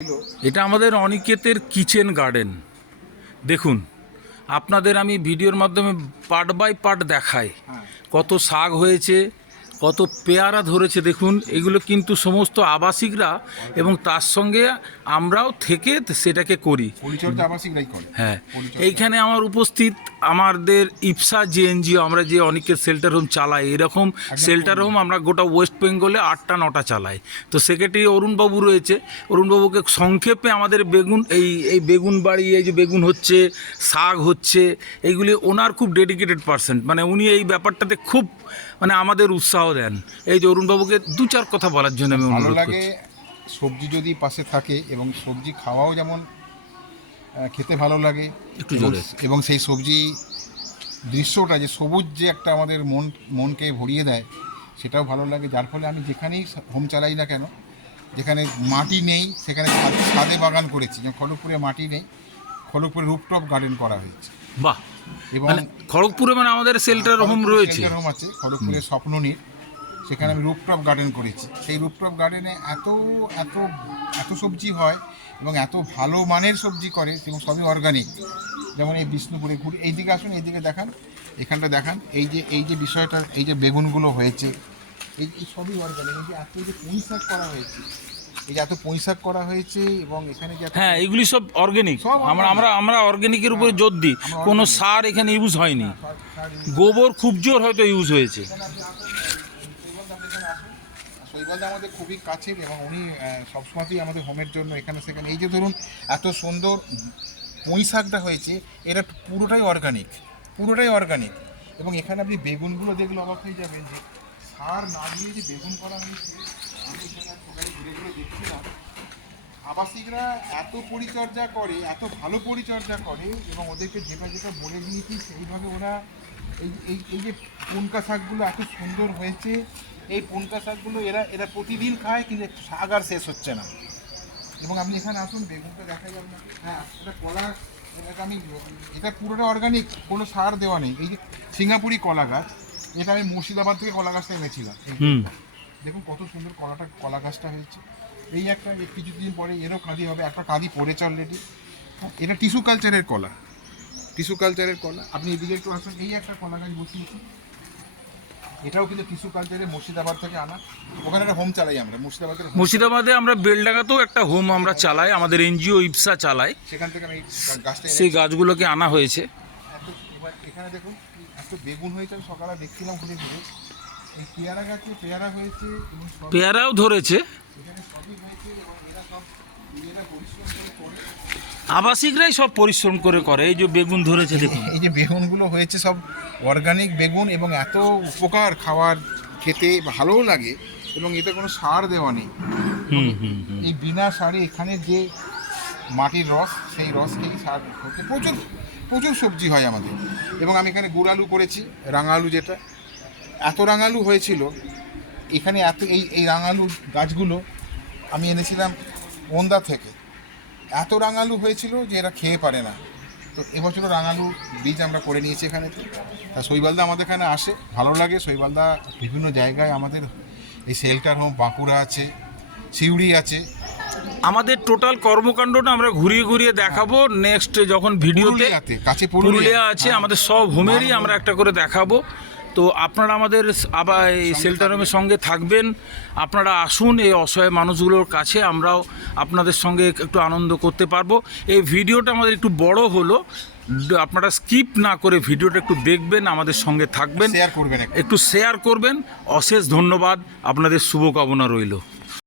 এটা আমাদের অনিকেতের kitchen garden. দেখুন, আপনাদের আমি ভিডিওর মাধ্যমে পার্ট বাই পার্ট দেখাই কত শাক হয়েছে, কত পেয়ারা ধরেছে। দেখুন, এগুলো কিন্তু সমস্ত আবাসিকরা এবং তার সঙ্গে আমরাও থেকে সেটাকে করি। হ্যাঁ, এইখানে আমার উপস্থিত আমাদের ইপসা যে এনজিও, আমরা যে অনেকের শেল্টার হোম চালাই, এরকম শেল্টার হোম আমরা গোটা ওয়েস্ট বেঙ্গলে 8টা 9টা চালাই। তো সেক্রেটারি অরুণবাবু রয়েছে, অরুণবাবুকে সংক্ষেপে আমাদের বেগুন এই বেগুন বাড়ি, এই যে বেগুন হচ্ছে, শাক হচ্ছে, এইগুলি ওনার খুব ডেডিকেটেড পার্সন, মানে উনি এই ব্যাপারটাতে খুব মানে আমাদের উৎসাহ দেন। এই যে অরুণবাবুকে 2-4 কথা বলার জন্য আমি অনুরোধ করছি। সবজি যদি পাশে থাকে এবং সবজি খাওয়াও যেমন খেতে ভালো লাগে একটু জোরে, এবং সেই সবজি দৃশ্যটা যে সবুজ যে একটা আমাদের মনকে ভরিয়ে দেয়, সেটাও ভালো লাগে। যার ফলে আমি যেখানেই হোম চালাই না কেন, যেখানে মাটি নেই সেখানে ছাদে বাগান করেছি। যেমন খড়গপুরে মাটি নেই, খড়গপুরে রুফটপ গার্ডেন করা হয়েছে। বাহ! এবং খড়গপুরে মানে আমাদের শেল্টার হোম রয়েছে, শেল্টার হোম আছে খড়গপুরে স্বপ্ননীর, সেখানে আমি রুফটপ গার্ডেন করেছি। সেই রুফটপ গার্ডেনে এত এত এত সবজি হয় এবং এত ভালো মানের সবজি করে এবং সবই অর্গানিক। যেমন এই বিষ্ণুপুরে ঘুরে এইদিকে আসুন, এইদিকে দেখান, এখানটা দেখান, এই যে বিষয়টা, এই যে বেগুনগুলো হয়েছে, এই সবই অর্গানিক। এই যে এত যে পুঁই শাক করা হয়েছে, এই যে এত পুঁই শাক করা হয়েছে এবং এখানে যে হ্যাঁ, এগুলি সব অর্গানিক। আমরা অর্গানিকের উপরে জোর দিই, কোনো সার এখানে ইউজ হয়নি, গোবর খুব জোর হয়তো ইউজ হয়েছে। শৈবালদা আমাদের খুবই কাছের এবং উনি সবসময়তেই আমাদের হোমের জন্য এখানে সেখানে, এই যে ধরুন এত সুন্দর পুঁই শাকটা হয়েছে, এটা পুরোটাই অর্গানিক। এবং এখানে আপনি বেগুনগুলো দেখলে অবাক হয়ে যাবেন যে সার না দিয়ে যে বেগুন করা হয়েছে। আমি এখানে সকালে ঘুরে ঘুরে দেখছিলাম, আবাসিকরা এত পরিচর্যা করে, এত ভালো পরিচর্যা করে এবং ওদেরকে যেটা বলে দিয়েছি সেইভাবে ওরা এই যে পুনকা শাকগুলো এত সুন্দর হয়েছে। এই পুনকা শাকগুলো এরা প্রতিদিন খায়, কিন্তু শাক আর শেষ হচ্ছে না। এবং আপনি এখানে আসুন, বেগুনটা দেখা যাবে না। হ্যাঁ, এটা কলা, এটা পুরোটা অর্গানিক, কোনো সার দেওয়া নেই। এই যে সিঙ্গাপুরি কলা গাছ, এটা আমি মুর্শিদাবাদ থেকে কলা গাছটা এনেছিলাম। দেখুন কত সুন্দর কলা গাছটা হয়েছে। এই একটা কিছুদিন পরে এরও কাঁদি হবে, একটা কাঁদি পড়েছে অলরেডি। এটা টিস্যু কালচারের কলা, আপনি এদিকে একটু আসুন, এই একটা কলা গাছ বসিয়েছি, এটাও কিন্তু টিস্যু কালচারে মুর্শিদাবাদ থেকে আনা। ওখানে একটা হোম চালাই আমরা মুর্শিদাবাদে, আমরা বেলডাঙ্গাতেও একটা হোম আমরা চালাই, আমাদের এনজিও ইপসা চালাই, সেখান থেকে আমি গাছটা, সেই গাছগুলোকে আনা হয়েছে। এবার এখানে দেখুন এত বেগুন হয়েছে, আমি সকালে দেখছিলাম ঘুরে ঘুরে। এই পেয়ারা গাছে পেয়ারা হয়েছে এবং পেয়ারাও ধরেছে, এখানে সবই হয়েছে এবং এরা সব নিজেরা পরিশ্রম করে। আবাসিকরাই সব পরিশ্রম করে। এই যে বেগুন ধরেছে দেখুন, এই যে বেগুনগুলো হয়েছে সব অর্গানিক বেগুন এবং এত উপকার, খাওয়ার খেতে ভালোও লাগে এবং এতে কোনো সার দেওয়া নেই। এই বিনা সারে এখানে যে মাটির রস, সেই রস খেয়ে সার হতে প্রচুর সবজি হয় আমাদের। এবং আমি এখানে গুড় আলু করেছি, রাঙা আলু, যেটা এত রাঙালু হয়েছিল এখানে। এই রাঙালু গাছগুলো আমি এনেছিলাম ওন্দা থেকে। এত রাঙালু হয়েছিল যে এরা খেয়ে পারে না। তো এবছরও রাঙালু বীজ আমরা করে নিয়েছি এখানে। তা শৈবালদা আমাদের এখানে আসে, ভালো লাগে। শৈবালদা বিভিন্ন জায়গায় আমাদের এই শেল্টার হোম, বাঁকুড়া আছে, সিউড়ি আছে। আমাদের টোটাল কর্মকাণ্ডটা আমরা ঘুরিয়ে দেখাবো নেক্সট যখন ভিডিওতে। কাছে পুরুলিয়া আছে, আমাদের সব হোমেরই আমরা একটা করে দেখাবো। তো আপনারা আমাদের আবার এই শেল্টার হোমের সঙ্গে থাকবেন, আপনারা আসুন, এই অসহায় মানুষগুলোর কাছে আমরাও আপনাদের সঙ্গে একটু আনন্দ করতে পারবো। এই ভিডিওটা আমাদের একটু বড় হলো, আপনারা স্কিপ না করে ভিডিওটা একটু দেখবেন, আমাদের সঙ্গে থাকবেন, একটু শেয়ার করবেন। অশেষ ধন্যবাদ, আপনাদের শুভকামনা রইল।